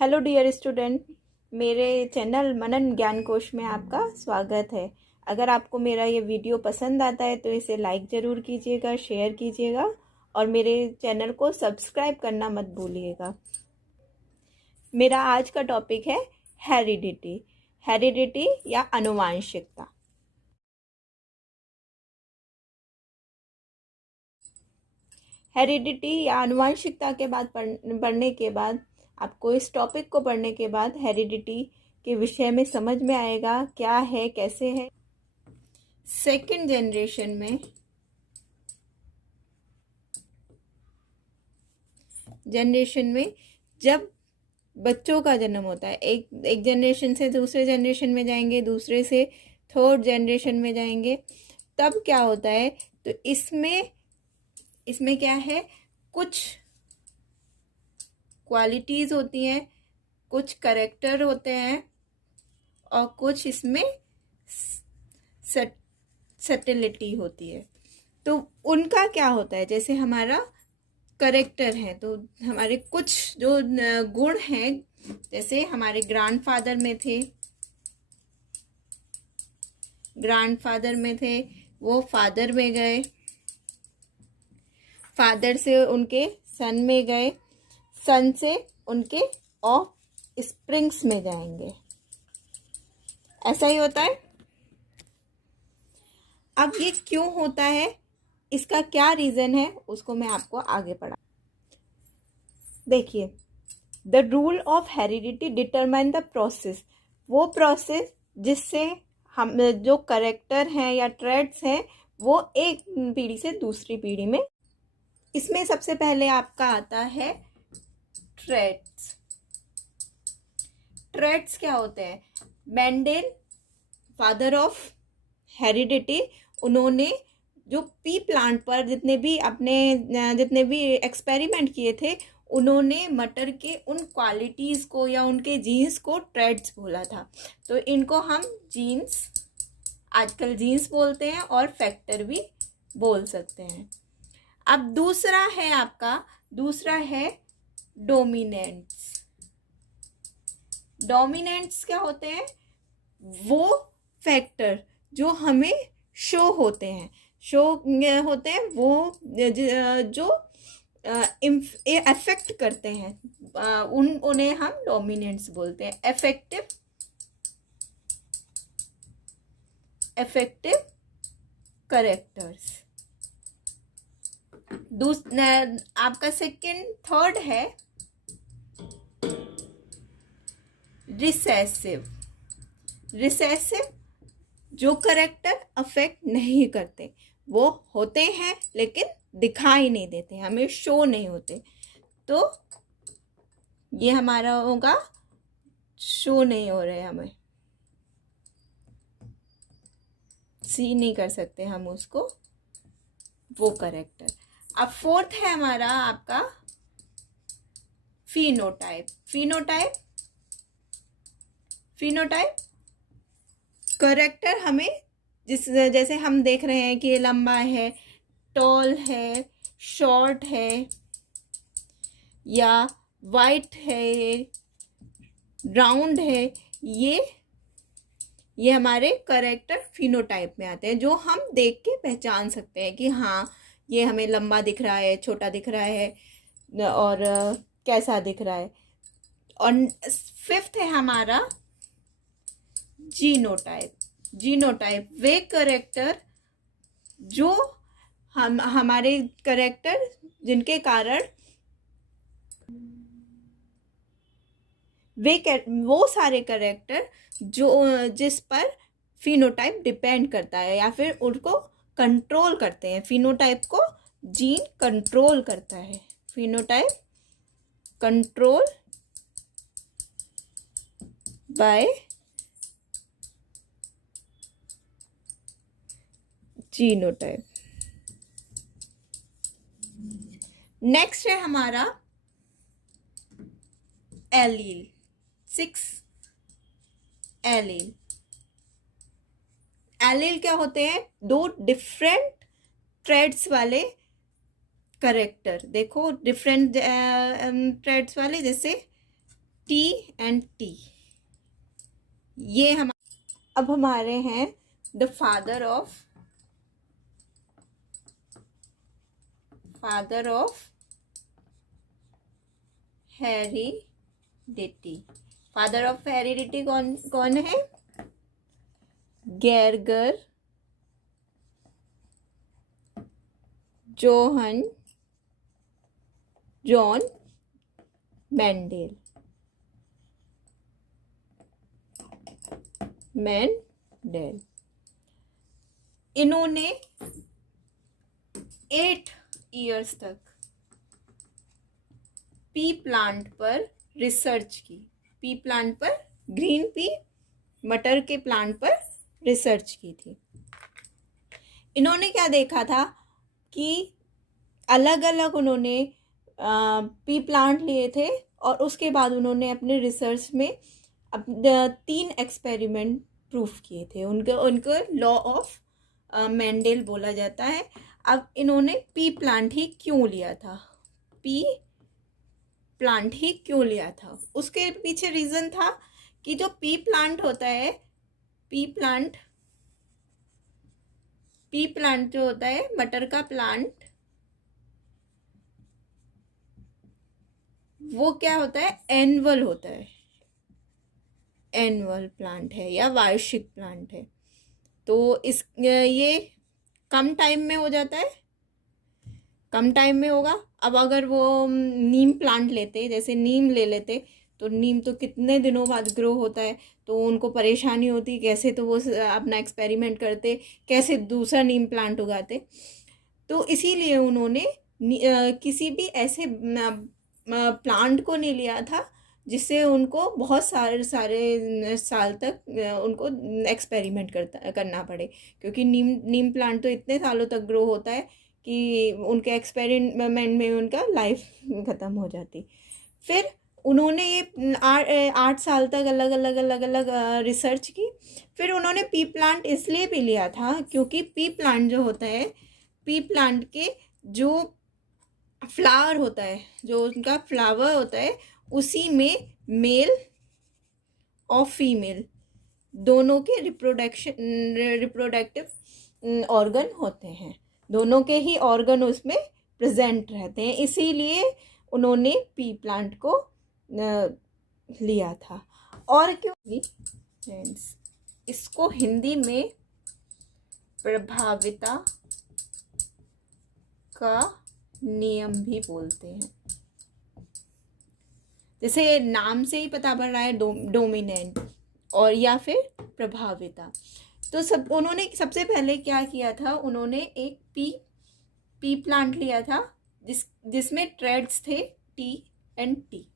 Hello dear student, मेरे channel मनन ज्ञान कोश में आपका स्वागत है। अगर आपको मेरा ये वीडियो पसंद आता है तो इसे लाइक ज़रूर कीजिएगा, शेयर कीजिएगा और मेरे चैनल को सब्सक्राइब करना मत भूलिएगा। मेरा आज का टॉपिक है हेरिडिटी या आनुवांशिकता। हेरिडिटी या आनुवांशिकता के बाद पढ़ने के बाद आपको इस टॉपिक को पढ़ने के बाद हेरिडिटी के विषय में समझ में आएगा क्या है, कैसे है। सेकंड जनरेशन में जब बच्चों का जन्म होता है, एक जनरेशन से दूसरे जनरेशन में जाएंगे, दूसरे से थर्ड जनरेशन में जाएंगे, तब क्या होता है तो इसमें क्या है, कुछ क्वालिटीज़ होती हैं, कुछ करेक्टर होते हैं और कुछ इसमें सटिलिटी होती है। तो उनका क्या होता है, जैसे हमारा करेक्टर है तो हमारे कुछ जो गुण हैं, जैसे हमारे ग्रैंडफादर में थे वो फादर में गए, फादर से उनके सन में गए, सन से उनके ऑफ स्प्रिंग्स में जाएंगे। ऐसा ही होता है। अब ये क्यों होता है, इसका क्या रीज़न है, उसको मैं आपको आगे पढ़ा। देखिए, the rule of heredity determine the process, वो प्रोसेस जिससे हम जो करेक्टर हैं या ट्रेड्स हैं वो एक पीढ़ी से दूसरी पीढ़ी में, इसमें सबसे पहले आपका आता है ट्रेड्स। ट्रेड्स क्या होते हैं? मेंडल, फादर ऑफ हेरिडिटी, उन्होंने जो पी प्लांट पर जितने भी एक्सपेरिमेंट किए थे, उन्होंने मटर के उन क्वालिटीज़ को या उनके जीन्स को ट्रेड्स बोला था। तो इनको हम जीन्स, आजकल जीन्स बोलते हैं और फैक्टर भी बोल सकते हैं। अब दूसरा है डोमिनेंट्स। डोमिनेंट्स क्या होते हैं? वो फैक्टर जो हमें शो होते हैं वो जो अफेक्ट करते हैं, उन्हें हम डोमिनेंट्स बोलते हैं। Effective characters. आपका थर्ड है रिसेसिव। जो करेक्टर अफेक्ट नहीं करते, वो होते हैं लेकिन दिखाई नहीं देते, हमें शो नहीं होते। तो ये हमारा होगा, शो नहीं हो रहे, हमें सी नहीं कर सकते हम उसको, वो करेक्टर। अब फोर्थ है हमारा आपका फिनोटाइप। करेक्टर हमें जैसे हम देख रहे हैं कि ये लंबा है, टॉल है, शॉर्ट है या वाइट है, राउंड है, ये हमारे करेक्टर फिनोटाइप में आते हैं, जो हम देख के पहचान सकते हैं कि हाँ, ये हमें लंबा दिख रहा है, छोटा दिख रहा है और कैसा दिख रहा है। और फिफ्थ है हमारा जीनोटाइप। वे करेक्टर जो हमारे करेक्टर जिनके कारण वो सारे करेक्टर जिस पर फिनोटाइप डिपेंड करता है या फिर उनको कंट्रोल करते हैं। फिनोटाइप को जीन कंट्रोल करता है। Phenotype control by genotype. Next है हमारा एलील। 6 एलील क्या होते हैं? 2 डिफरेंट ट्रेड्स वाले करेक्टर। देखो, डिफरेंट ट्रेड्स वाले, जैसे टी एंड टी, ये हम अब हमारे हैं the father of heredity. Father of heredity कौन कौन है? गेरगर जॉन मेंडेल। इन्होंने 8 इयर्स तक पी प्लांट पर रिसर्च की। पी प्लांट पर, ग्रीन पी, मटर के प्लांट पर रिसर्च की थी। इन्होंने क्या देखा था कि अलग अलग उन्होंने पी प्लांट लिए थे और उसके बाद उन्होंने अपने रिसर्च में 3 एक्सपेरिमेंट प्रूफ किए थे। उनको लॉ ऑफ मेंडेल बोला जाता है। अब इन्होंने पी प्लांट ही क्यों लिया था? उसके पीछे रीज़न था कि जो पी प्लांट होता है, पी प्लांट जो होता है, मटर का प्लांट, वो क्या होता है? एनुअल होता है, एनुअल प्लांट है या वार्षिक प्लांट है। तो ये कम टाइम में हो जाता है, कम टाइम में होगा। अब अगर वो नीम प्लांट लेते, जैसे नीम ले लेते, तो नीम तो कितने दिनों बाद ग्रो होता है, तो उनको परेशानी होती कैसे, तो वो अपना एक्सपेरिमेंट करते कैसे दूसरा नीम प्लांट उगाते। तो इसीलिए उन्होंने किसी भी ऐसे प्लांट को नहीं लिया था जिससे उनको बहुत सारे साल तक उनको एक्सपेरिमेंट करना पड़े, क्योंकि नीम प्लांट तो इतने सालों तक ग्रो होता है कि उनके एक्सपेरिमेंट में उनका लाइफ ख़त्म हो जाती। फिर उन्होंने ये 8 साल तक अलग अलग रिसर्च की। फिर उन्होंने पी प्लांट इसलिए भी लिया था क्योंकि पी प्लांट जो होता है, पी प्लांट के जो फ्लावर होता है, जो उनका फ्लावर होता है, उसी में मेल और फीमेल दोनों के रिप्रोडक्टिव ऑर्गन होते हैं, दोनों के ही ऑर्गन उसमें प्रेजेंट रहते हैं। इसीलिए उन्होंने पी प्लांट को लिया था। और क्यों फ्रेंड्स, इसको हिंदी में प्रभाविता का नियम भी बोलते हैं। जैसे नाम से ही पता पड़ रहा है, डोमिनेंट और या फिर प्रभाविता। तो उन्होंने सबसे पहले क्या किया था, उन्होंने एक पी प्लांट लिया था जिसमें थ्रेड्स थे टी एंड टी।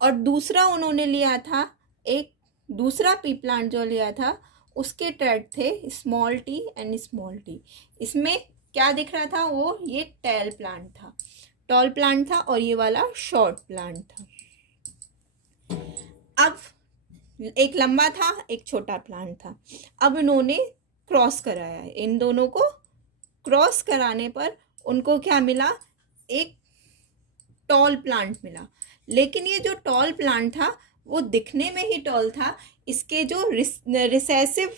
और दूसरा उन्होंने लिया था, एक दूसरा पी प्लांट जो लिया था उसके थ्रेड थे small t and small T. इसमें क्या दिख रहा था, वो ये टॉल प्लांट था और ये वाला शॉर्ट प्लांट था। अब एक लंबा था, एक छोटा प्लांट था। अब इन्होंने क्रॉस कराया है, इन दोनों को क्रॉस कराने पर उनको क्या मिला, एक टॉल प्लांट मिला। लेकिन ये जो टॉल प्लांट था वो दिखने में ही टॉल था, इसके जो रिसेसिव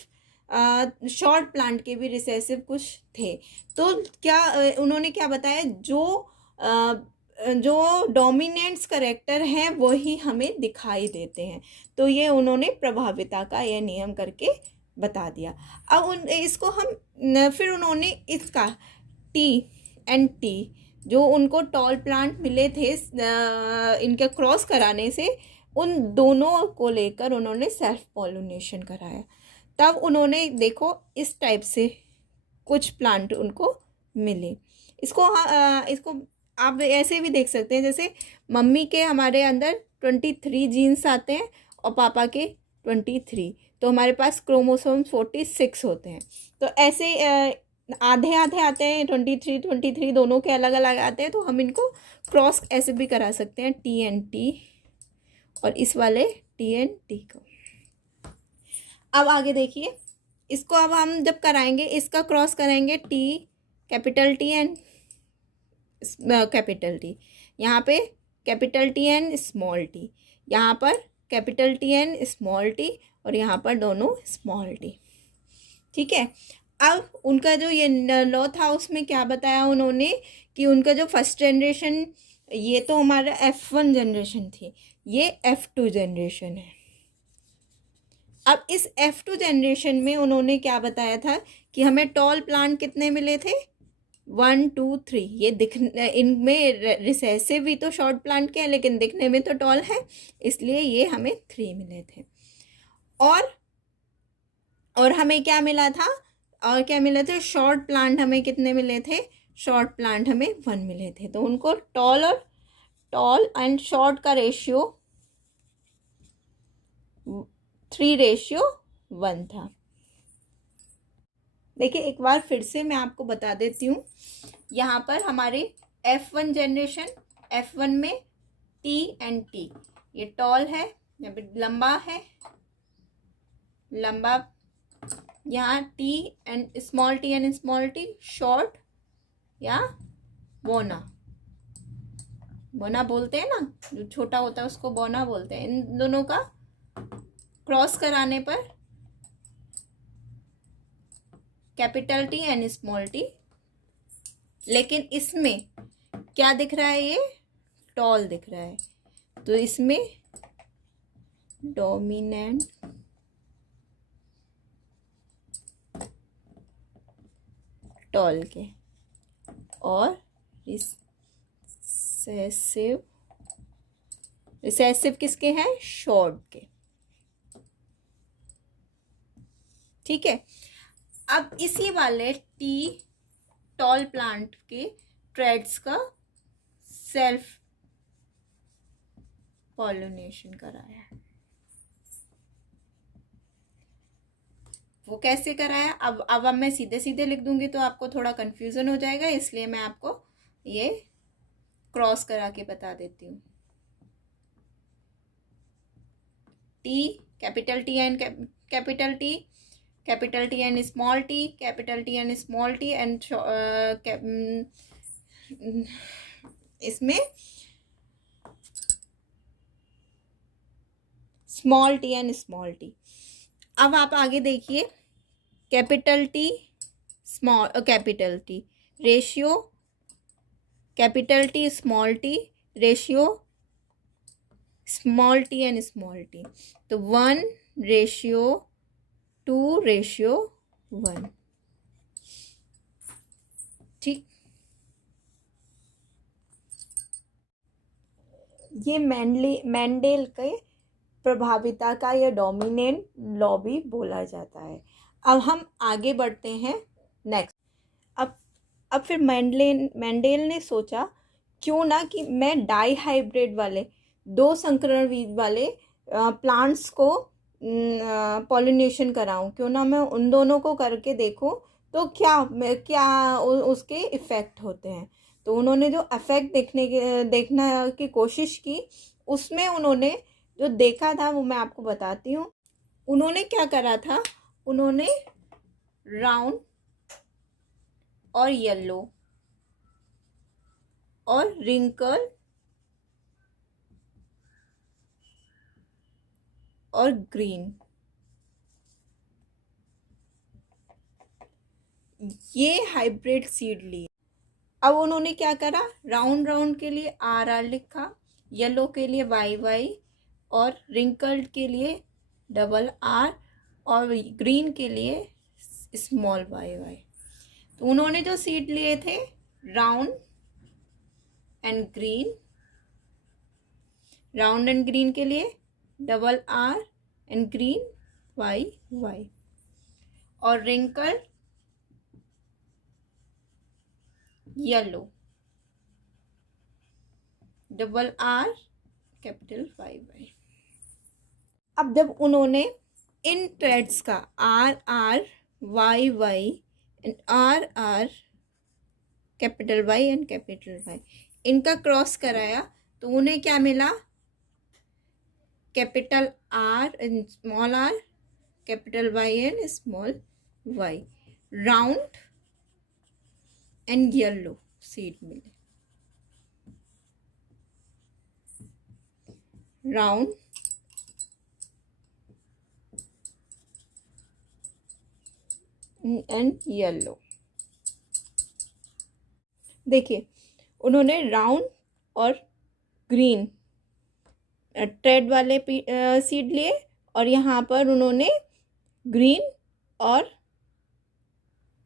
शॉर्ट प्लांट के भी रिसेसिव कुछ थे। तो क्या उन्होंने क्या बताया, जो डोमिनेंट्स करेक्टर हैं वही हमें दिखाई देते हैं। तो ये उन्होंने प्रभाविता का यह नियम करके बता दिया। अब इसको हम फिर उन्होंने इसका टी एंड टी, जो उनको टॉल प्लांट मिले थे इनके क्रॉस कराने से, उन दोनों को लेकर उन्होंने सेल्फ पॉलिनेशन कराया। तब उन्होंने देखो इस टाइप से कुछ प्लांट उनको मिले। इसको आप ऐसे भी देख सकते हैं, जैसे मम्मी के हमारे अंदर 23 जीन्स आते हैं और पापा के 23, तो हमारे पास क्रोमोसोम 46 होते हैं। तो ऐसे आधे आते हैं, 23 दोनों के अलग अलग आते हैं। तो हम इनको क्रॉस ऐसे भी करा सकते हैं, टी एंड टी और इस वाले टी एंड टी को। अब आगे देखिए, इसको अब हम जब कराएंगे, इसका क्रॉस करेंगे T, capital T and capital T. यहाँ पे capital T and small T, यहाँ पर capital T and small T और यहाँ पर दोनों स्मॉल टी। ठीक है, अब उनका जो ये लॉ था उसमें क्या बताया उन्होंने कि उनका जो फर्स्ट जनरेशन, ये तो हमारा F1 जनरेशन थी, ये F2 जनरेशन है। अब इस F2 जनरेशन में उन्होंने क्या बताया था कि हमें टॉल प्लांट कितने मिले थे, 1 2 3। ये इनमें रिसेसिव भी तो शॉर्ट प्लांट के हैं लेकिन दिखने में तो टॉल है, इसलिए ये हमें 3 मिले थे। और हमें क्या मिला था, और क्या मिले थे, शॉर्ट प्लांट हमें कितने मिले थे, शॉर्ट प्लांट हमें 1 मिले थे। तो उनको टॉल एंड शॉर्ट का रेशियो 3:1 था। देखिए एक बार फिर से मैं आपको बता देती हूँ, यहाँ पर हमारे F1 जनरेशन, F1 में T एंड T, ये टॉल है, यहाँ पे लंबा है, लंबा, यहाँ T and small T short या बोना, बोना बोलते हैं ना, जो छोटा होता है उसको बोना बोलते हैं। इन दोनों का क्रॉस कराने पर capital T and small T, लेकिन इसमें क्या दिख रहा है, ये टॉल दिख रहा है, तो इसमें डोमिनेंट टॉल के और रिसेसिव किसके हैं, शॉर्ट के। ठीक है, अब इसी वाले टी टॉल प्लांट के ट्रेड्स का सेल्फ पॉलिनेशन कराया, वो कैसे कराया, अब मैं सीधे सीधे लिख दूंगी तो आपको थोड़ा कंफ्यूजन हो जाएगा, इसलिए मैं आपको ये क्रॉस करा के बता देती हूँ। T, capital T and capital T, capital T and small t, capital T and small t and इसमें small t and small t. अब आप आगे देखिए, capital T small capital T ratio, capital T small t ratio small t and small t, तो 1:2:1। ठीक, ये Mendel के प्रभाविता का या डोमिनेंट लॉ भी बोला जाता है। अब हम आगे बढ़ते हैं नेक्स्ट। अब फिर मेंडेल ने सोचा क्यों ना कि मैं डाई हाइब्रिड वाले, 2 संकरण बीज वाले प्लांट्स को पॉलिनेशन कराऊं, क्यों ना मैं उन दोनों को करके देखूं तो क्या उसके इफ़ेक्ट होते हैं। तो उन्होंने जो इफ़ेक्ट देखना की कोशिश की, उसमें उन्होंने जो देखा था वो मैं आपको बताती हूँ। उन्होंने क्या करा था, उन्होंने राउंड और येलो और रिंकल और ग्रीन, ये हाइब्रिड सीड लिए। अब उन्होंने क्या करा, राउंड के लिए RR लिखा, येलो के लिए YY और रिंकल्ड के लिए RR और ग्रीन के लिए स्मॉल YY। तो उन्होंने जो सीड लिए थे राउंड एंड ग्रीन के लिए RR एंड ग्रीन YY और wrinkled yellow RR capital YY। अब जब उन्होंने इन ट्रेड्स का RR YY and RR capital Y and capital Y इनका क्रॉस कराया, तो उन्हें क्या मिला, capital R and small r, capital Y and small y, round and yellow seed मिले। Round and yellow. देखिए उन्होंने राउंड और ग्रीन ट्रेड वाले सीड लिए और यहाँ पर उन्होंने ग्रीन और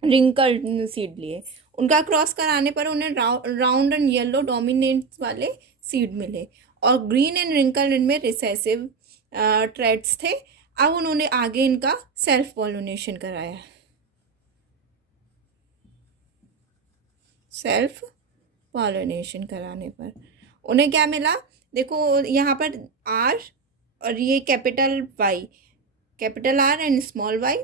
रिंकल्ड सीड लिए। उनका क्रॉस कराने पर उन्हें राउंड एंड येलो डोमिनेंट वाले सीड मिले और ग्रीन एंड रिंकल्ड इनमें रिसेसिव ट्रेड्स थे। अब उन्होंने आगे इनका सेल्फ पॉलिनेशन कराया। सेल्फ पॉलिनेशन कराने पर उन्हें क्या मिला, देखो यहाँ पर आर और ये capital Y, capital R and small Y,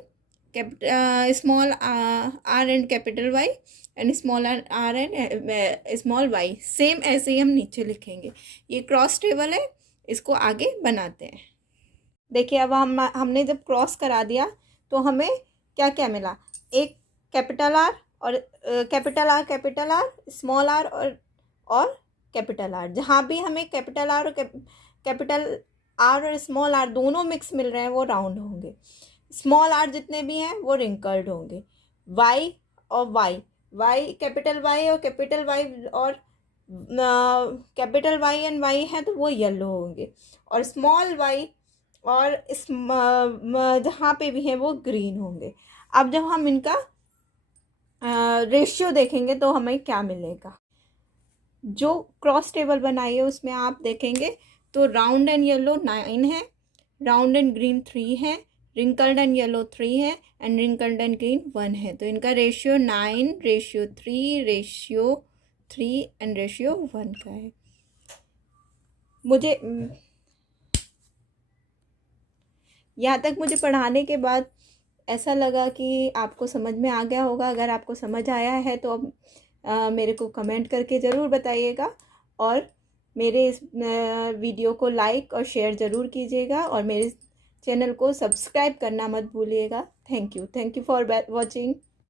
small R and capital Y and small R and small Y. Same ऐसे ही हम नीचे लिखेंगे। ये क्रॉस टेबल है, इसको आगे बनाते हैं। देखिए अब हमने जब क्रॉस करा दिया तो हमें क्या क्या मिला, एक कैपिटल आर और कैपिटल आर स्मॉल आर और कैपिटल आर। जहाँ भी हमें कैपिटल आर और कैपिटल आर और स्मॉल आर दोनों मिक्स मिल रहे हैं वो राउंड होंगे। स्मॉल आर जितने भी हैं वो रिंकल्ड होंगे। वाई और वाई कैपिटल वाई और कैपिटल वाई और कैपिटल वाई एंड वाई है तो वो येलो होंगे। और स्मॉल वाई और जहाँ पे भी हैं वो ग्रीन होंगे। अब जब हम इनका रेशियो देखेंगे तो हमें क्या मिलेगा। जो क्रॉस टेबल बनाई है उसमें आप देखेंगे तो राउंड एंड येलो 9 है, राउंड एंड ग्रीन 3 है, रिंकल्ड एंड येलो 3 है एंड रिंकल्ड एंड ग्रीन 1 है। तो इनका ratio 9, ratio 3, ratio 3 and ratio 1 का है। मुझे यहाँ तक मुझे पढ़ाने के बाद ऐसा लगा कि आपको समझ में आ गया होगा। अगर आपको समझ आया है तो मेरे को कमेंट करके ज़रूर बताइएगा और मेरे इस वीडियो को लाइक और शेयर ज़रूर कीजिएगा और मेरे चैनल को सब्सक्राइब करना मत भूलिएगा। Thank you for watching.